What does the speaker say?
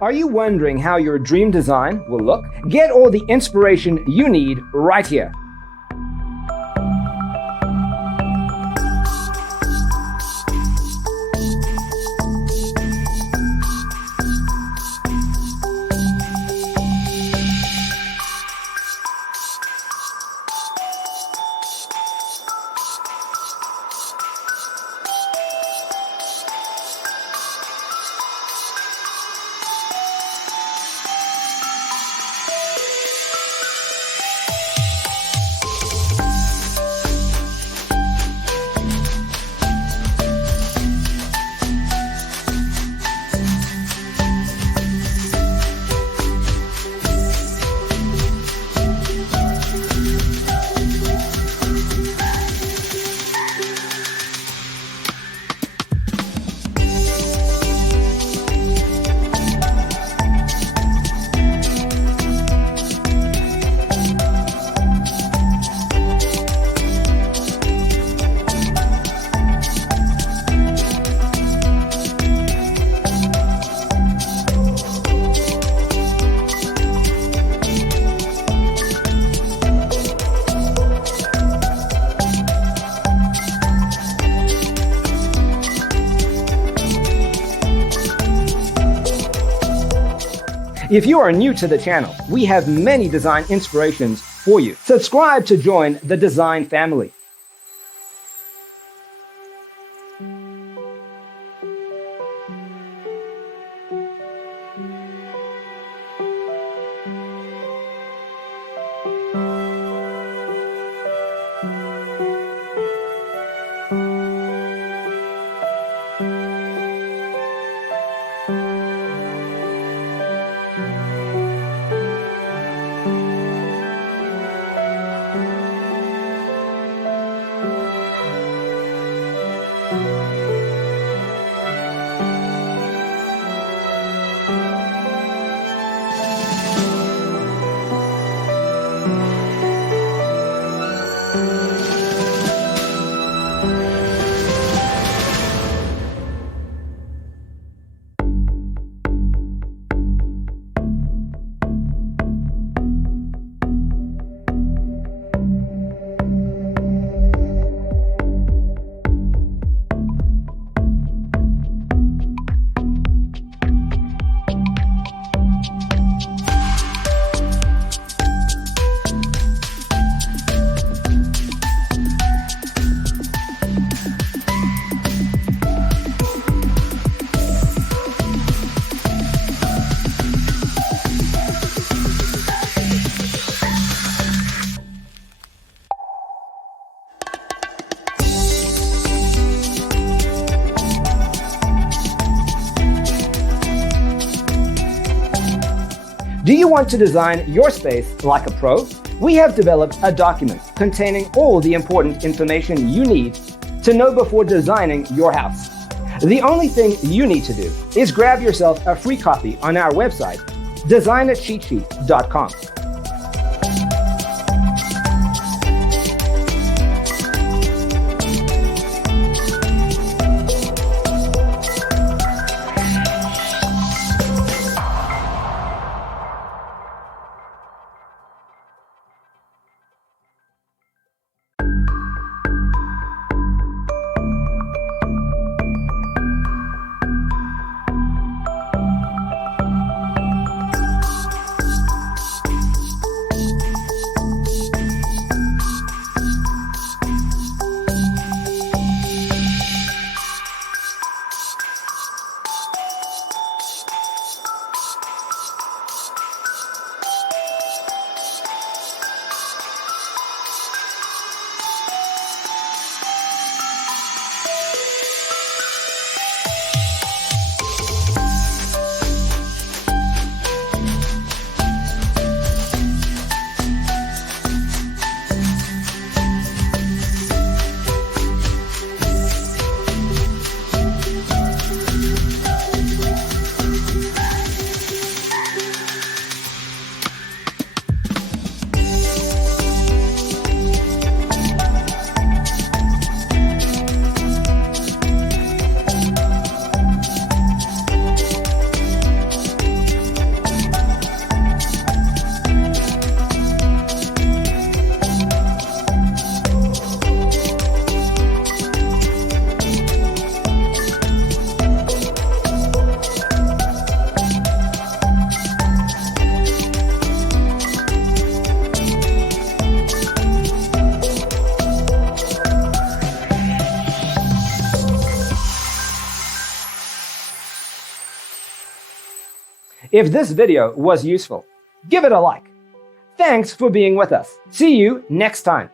Are you wondering how your dream design will look? Get all the inspiration you need right here. If you are new to the channel, we have many design inspirations for you. Subscribe to join the design family. Do you want to design your space like a pro? We have developed a document containing all the important information you need to know before designing your house. The only thing you need to do is grab yourself a free copy on our website, designacheatsheet.com. If this video was useful, give it a like. Thanks for being with us. See you next time.